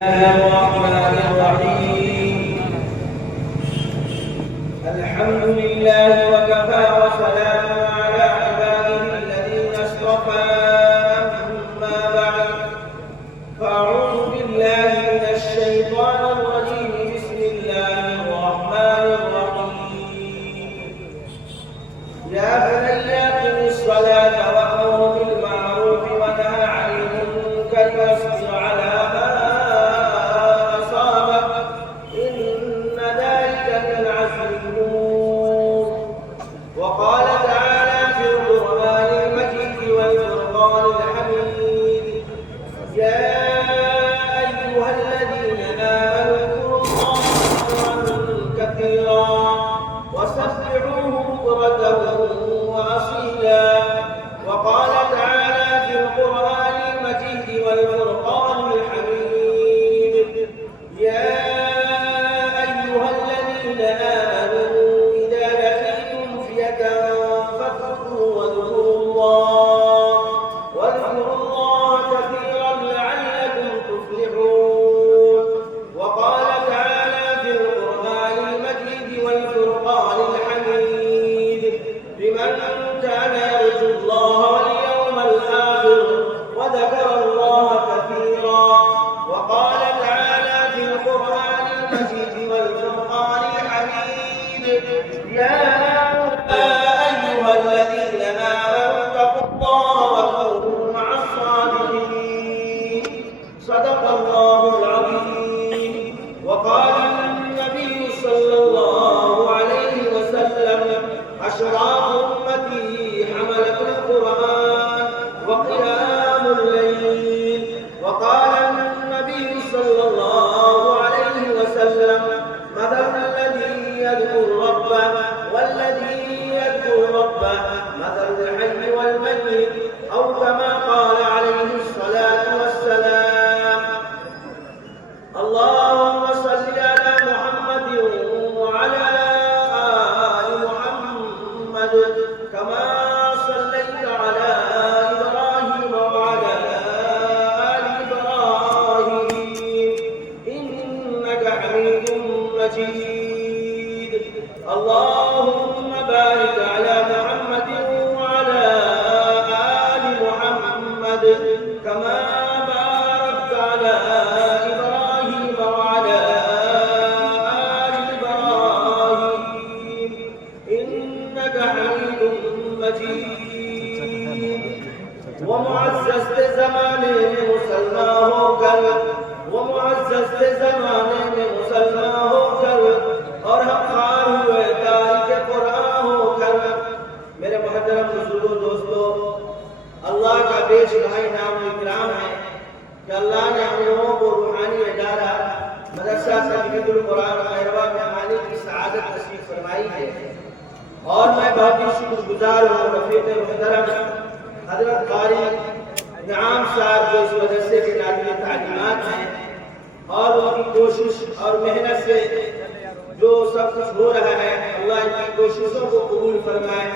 الله الرحمن الرحيم. الحمد لله وكفى وسلام على عباده الذين اصطفى. أما بعد فأعوذ بالله من الشيطان الرجيم. بسم الله الرحمن الرحيم. يا بني أقم الصلاة وأمر بالمعروف وانه عن المنكر واصبر على ما وقال تعالى في القرآن المجيد والفرقان الحميد: يا أيها الذين آمنوا اذكروا الله ذكرا كثيرا وسبحوه بكرة وأصيلا. وقال تعالى في القرآن المجيد والفرقان الحميد: يا أيها الذين آمنوا فاذكروا واذكروا الله كثيرا لعلكم تفلحون. وقال تعالى في القرآن المجيد والفرقان الحميد: لمن كان يرجو الله واليوم الآخر وذكر الله كثيرا. وقال تعالى في القرآن المجيد والفرقان الحميد: يا الذين آمنوا اتقوا الله وكونوا مع الصادقين. صدق الله العظيم. وقال النبي صلى الله عليه وسلم: أشراف أمتي حملة القرآن وقيام الليل. وقال النبي صلى الله عليه وسلم: مثل الذي يذكر ربه والذي يذكر ربه مثل الحي والميت، أو كما قال عليه الصلاة والسلام. اللهم صل على محمد وعلى آل محمد كما صليت على إبراهيم وعلى آل إبراهيم إنك حميد مجيد. اللهم بارك على محمد وعلى آل محمد كما باركت على إبراهيم وعلى آل إبراهيم إنك حميد مجيد. ومعزز زمانے میں مسلمان ہو کر ومعزز زمانے میں مسلمان ہو کر اور حقار ہوئے تاریخ قرآن ہو کر میرے محترم بزرگوں دوستو، اللہ کا بیش بھائی نام و اکرام ہے کہ اللہ نے ہم لوگوں کو روحانی ادارہ مدرسہ تجوید القرآن خیروا میں آنے کی سعادت نصیب فرمائی ہے، اور میں بہت ہی شکر گزار ہوں رفیق محترم حضرت قاری انعام صاحب جو اس مدرسے کے ناظم تعلیمات ہیں، اور ان کی کوشش اور محنت سے جو سب کچھ ہو رہا ہے، اللہ ان کی کوششوں کو قبول فرمائے،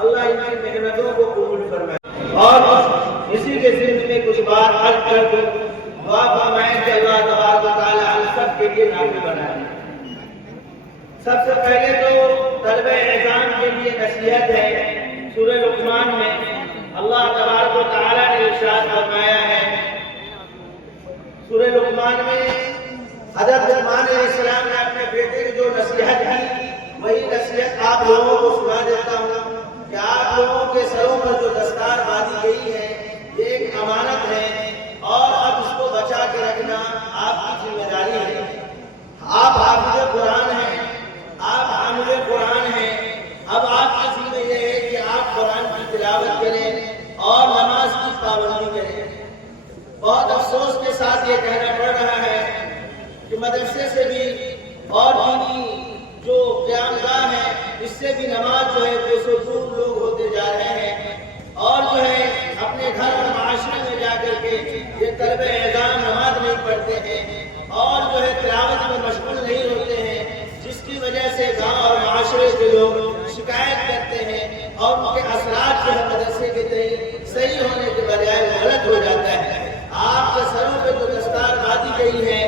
اللہ ان کی محنتوں کو قبول فرمائے، اور اسی کے ضمن میں کچھ بات عرض کر دوں، دعا فرمائیں کہ اللہ تبارک و تعالی ہم سب کے لیے نافع بنائے۔ سب سے پہلے تو طلبہ اعزام کے لیے نصیحت ہے۔ سورہ لقمان میں اللہ تبارک و تعالی نے ارشاد فرمایا ہے، سورہ لقمان میں حضرت لقمان علیہ السلام نے اپنے بیٹے کی جو نصیحت کی، وہی نصیحت آپ لوگوں کو سنا دیتا ہوں کہ آپ لوگوں کے سروں پر جو دستار باندھی گئی ہے یہ ایک امانت ہے، اور اب اس کو بچا کے رکھنا آپ کی ذمہ داری ہے۔ آپ حافظ قرآن ہیں، آپ حامل قرآن ہیں، اب آپ کی ذمہ یہ ہے کہ آپ قرآن کی تلاوت کریں اور نماز کی پابندی کریں۔ بہت افسوس کے ساتھ یہ کہنا پڑ رہا ہے کہ مدرسے سے بھی اور دینی جو قیام گاہ ہے اس سے بھی نماز جو ہے 200 دور لوگ ہوتے جا رہے ہیں، اور جو ہے اپنے گھر اور معاشرے میں جا کر کے یہ طلبہ اعزام نماز نہیں پڑھتے ہیں اور جو ہے تلاوت میں مشغول نہیں ہوتے ہیں، جس کی وجہ سے گاؤں اور معاشرے کے لوگ شکایت کرتے ہیں، اور ان کے اثرات جو ہے مدرسے کے تئیں صحیح ہونے کے بجائے غلط ہو جاتا ہے۔ آپ کے سروں پہ جو دستار باندھی گئی ہے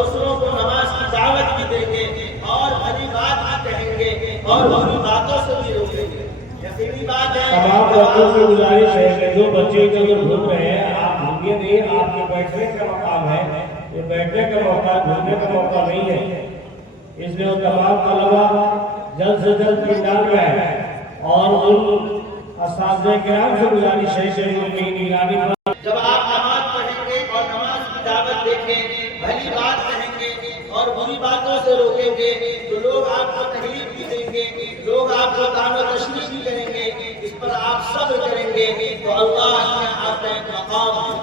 دوسروں کو نماز کی دعوت بھی دیں گے اور بھلی بات بھی کہیں گے اور بری باتوں سے بھی روکیں گے. یقینی بات ہے. تمام بچوں سے گزارش ہے کہ جو بچے ادھر گھوم رہے ہیں آپ گھومیے نہیں, آپ کے بیٹھنے کا مقام ہے, یہ بیٹھنے کا موقع گھومنے کا موقع نہیں ہے. اس لیے تمام طلبا جلد سے جلد پنڈال میں ہے اور ان اساتذہ کرام سے گزارش ہے کہ ان کی نگرانی پر جب آپ نماز پڑھیں گے اور نماز کی دعوت دیں گے, بھلی بات کہیں گے اور بری باتوں سے روکیں گے تو لوگ آپ کو تحریر بھی دیں گے, لوگ آپ کو دعوت و تشریح بھی کریں گے. اس پر آپ صبر کریں گے تو اللہ نے آپ کا ایک مقام ہے.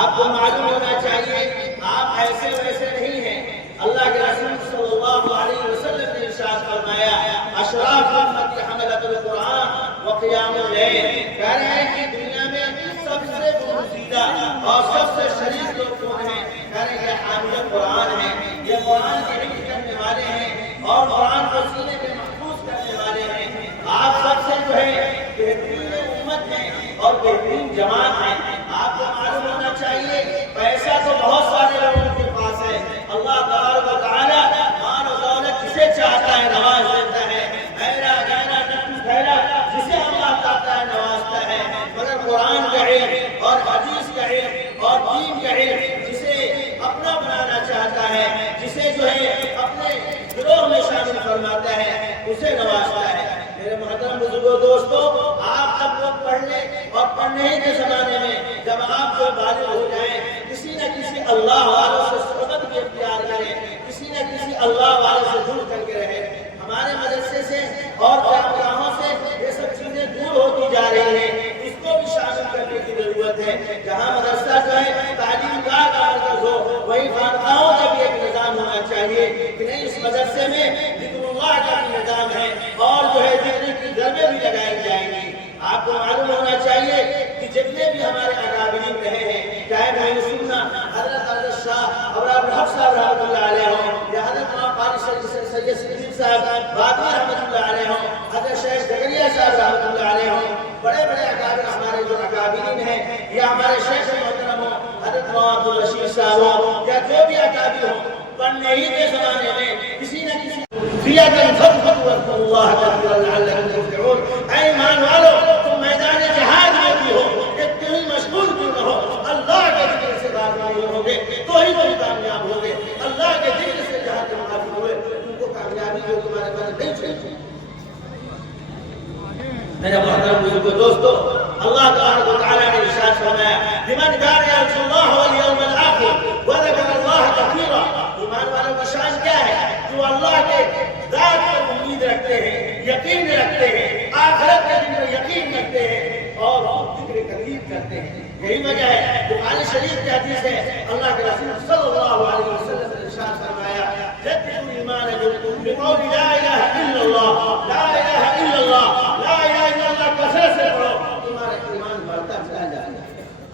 آپ کو معلوم ہونا چاہیے آپ ایسے ویسے نہیں ہیں. اللہ کے رسول صلی اللہ علیہ وسلم نے ارشاد فرمایا اشراف امت حملۃ القرآن وقیام اللیل. کہہ رہے ہیں کہ دنیا میں سب سے برگزیدہ اور سب سے شریف لوگ کون ہیں؟ کہہ رہے ہیں کہ حامل قرآن ہیں. یہ قرآن کے حفظ کرنے والے ہیں اور قرآن کو سینے میں محفوظ کرنے والے ہیں. آپ سب سے جو ہے بہترین امت ہیں اور بہترین جماعت ہیں. آپ کو معلوم ہونا چاہیے پیسہ تو بہت سارے لوگوں کے پاس ہے. اللہ تبارک و تعالی مال و دولت جسے چاہتا ہے نواز دیتا ہے, ایرا گہرا نٹو گہرا جسے اللہ چاہتا ہے نوازتا ہے. مگر قرآن کا علم اور حدیث کا علم اور دین کا علم جسے اپنا بنانا چاہتا ہے, جسے جو ہے اپنے گروہ میں شامل فرماتا ہے, اسے نوازتا ہے. میرے محترم بزرگوں دوستو, آپ جب لوگ پڑھنے اور پڑھنے ہی کے زمانے میں جب آپ کو بالغ ہو جائیں, کسی نہ کسی اللہ والوں سے صحبت بھی اختیار کریں, کسی نہ کسی اللہ والوں سے جڑ کر کے رہے. ہمارے مدرسے سے اور جامعوں سے یہ سب چیزیں دور ہوتی جا رہی ہیں. اس کو بھی شامل کرنے کی ضرورت ہے. جہاں مدرسہ جو ہے تعلیم کا مرکز ہو, وہی خانقاہوں کا بھی ایک نظام ہونا چاہیے کہ نہیں اس مدرسے میں ذکر اللہ کا بھی نظام ہے اور جو ہے ذکر کی درمیں بھی لگائی جائیں گی. آپ کو معلوم ہونا چاہیے کہ جتنے بھی ہمارے اکابرین رہے ہیں, چاہے معین سننا حضرت شاہ ابرار بن حفص صاحب رحمۃ اللہ علیہ ہوں یا حضرت مولانا قاری سید صدیق صاحب باقی رحمۃ اللہ علیہ ہوں, حضرت شیخ زکریا صاحب رحمۃ اللہ علیہ ہوں, بڑے بڑے اکابر ہمارے جو اکابرین ہیں, یا ہمارے شیخ محترم ہوں حضرت مولانا عبد الرشید صاحب ہوں یا جو بھی اکابر ہوں, پڑھنے ہی کے زمانے میں کسی نہ کسی اللہ لعلکم تفلحون. اے ایمان والو, تم میدان جہاد میں بھی ہو, اتنے ہی مشغول کیوں نہ ہو, اللہ کے ذکر سے غافل ہوگے تو ہی تم کامیاب ہوگے. اللہ کے ذکر سے جہاں تم غافل ہوئے تم کو کامیابی جو تمہارے پاس نہیں چاہیے. میرے محترم بزرگوں دوستو, اللہ تبارک و تعالی نے ارشاد فرمایا لمن كان يرجو الله واليوم الاخر وذكر الله كثيرا. ایمان والوں کی شان کیا ہے؟ جو اللہ کے ذات پر امید رکھتے ہیں, یقین رکھتے ہیں, آخرت کے دن پر یقین رکھتے ہیں اور ذکر کثیر کرتے ہیں. یہی وجہ ہے بخاری شریف کی حدیث ہے, اللہ کے رسول صلی اللہ علیہ وسلم نے ارشاد فرمایا جددوا ایمانکم بقول لا الہ الا اللہ, لا الہ الا اللہ, لا الہ الا اللہ کثرت سے پڑھو, تمہارا ایمان بڑھتا چلا جائے گا.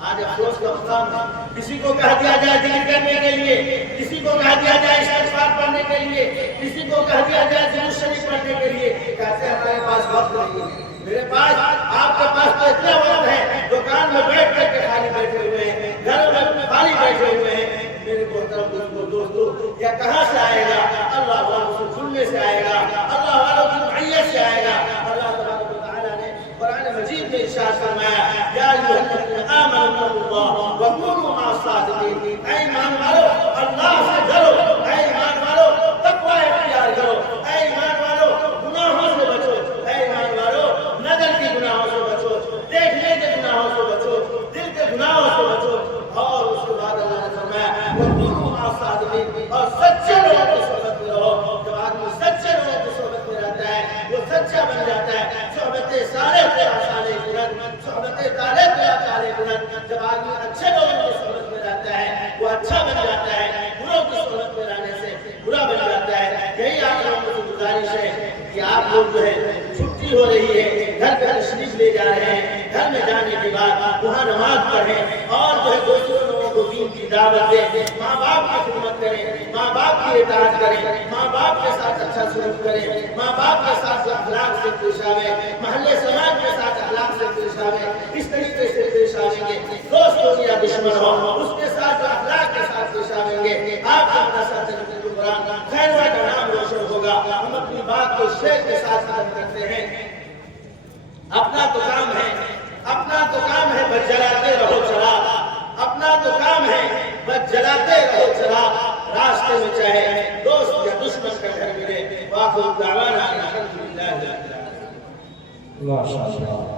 آج افسوس کا مقام ہے, کسی کو کہہ دیا جائے ذکر کرنے کے لیے, کسی کو کہہ دیا جائے استغفار پڑھنے کے لیے, کسی کو کہہ دیا جائے درود شریف پڑھنے کے لیے, کہتے ہیں ہمارے پاس وقت نہیں ہے. میرے پاس, آپ کے پاس تو اتنا وقت ہے, دکان میں بیٹھ کر کے خالی بیٹھے ہوئے ہیں, گھر میں خالی بیٹھے ہوئے ہیں. میرے محترم بزرگوں دوستو, یہ کہاں سے آئے گا؟ اللہ والوں سے جڑنے سے آئے گا, اللہ والوں کی معیت سے آئے گا. اللہ تبارک و تعالی نے قرآن مجید میں ارشاد فرمایا یا ایھا الذین آمنوا اتقوا اللہ وکونوا مع الصادقین. اے ایمان والو, اللہ سے ڈرو, اے ایمان والو تقوی اختیار کرو, اے ایمان والو گناہوں سے بچو, اے ایمان والو نظر کے گناہوں سے بچو, دیکھنے کے گناہوں سے بچو, دل کے گناہوں سے بچو. اور اس کے بعد اللہ نے فرمایا وکونوا مع الصادقین, اور سچے لوگوں کی صحبت میں رہو. جب آدمی سچے لوگوں کی صحبت میں رہتا ہے وہ سچا بن جاتا ہے. صحبتیں سارے سارے گنت, صحبتیں تارے تارے گنت. جب آدمی اچھے لوگوں کی صحبت میں رہتا ہے وہ اچھا بن جاتا ہے, بروں کی صحبت میں رہنے سے برا بن جاتا ہے. یہی آپ لوگوں کی گزارش ہے کہ آپ لوگ جو ہے چھٹی ہو رہی ہے, گھر پہ تشریف لے جا رہے ہیں, گھر میں جانے کے بعد وہاں نماز پڑھیں اور جو ہے دوسروں لوگوں کو دین کی دعوت دیں. ماں باپ کی خدمت کریں, ماں باپ کی اطاعت کریں, ماں باپ کے ساتھ اچھا سلوک کریں, ماں باپ کے ساتھ اخلاق سے پیش آویں, محلے سماج کے ساتھ اخلاق سے پیش آویں. اس طریقے سے پیش آویں گے, دوست ہو یا دشمن ہو اس کے ساتھ اخلاق کے ساتھ پیش آویں گے, آپ کا کو شیر کے ساتھ ختم کرتے ہیں۔ اپنا تو کام ہے بس جلاتے رہو چراغ، اپنا تو کام ہے بس جلاتے رہو چراغ، راستے میں چاہے دوست یا دشمن کا گھر ملے۔ وآخر دعوانا الحمدللہ رب العالمین۔ ماشاء اللہ۔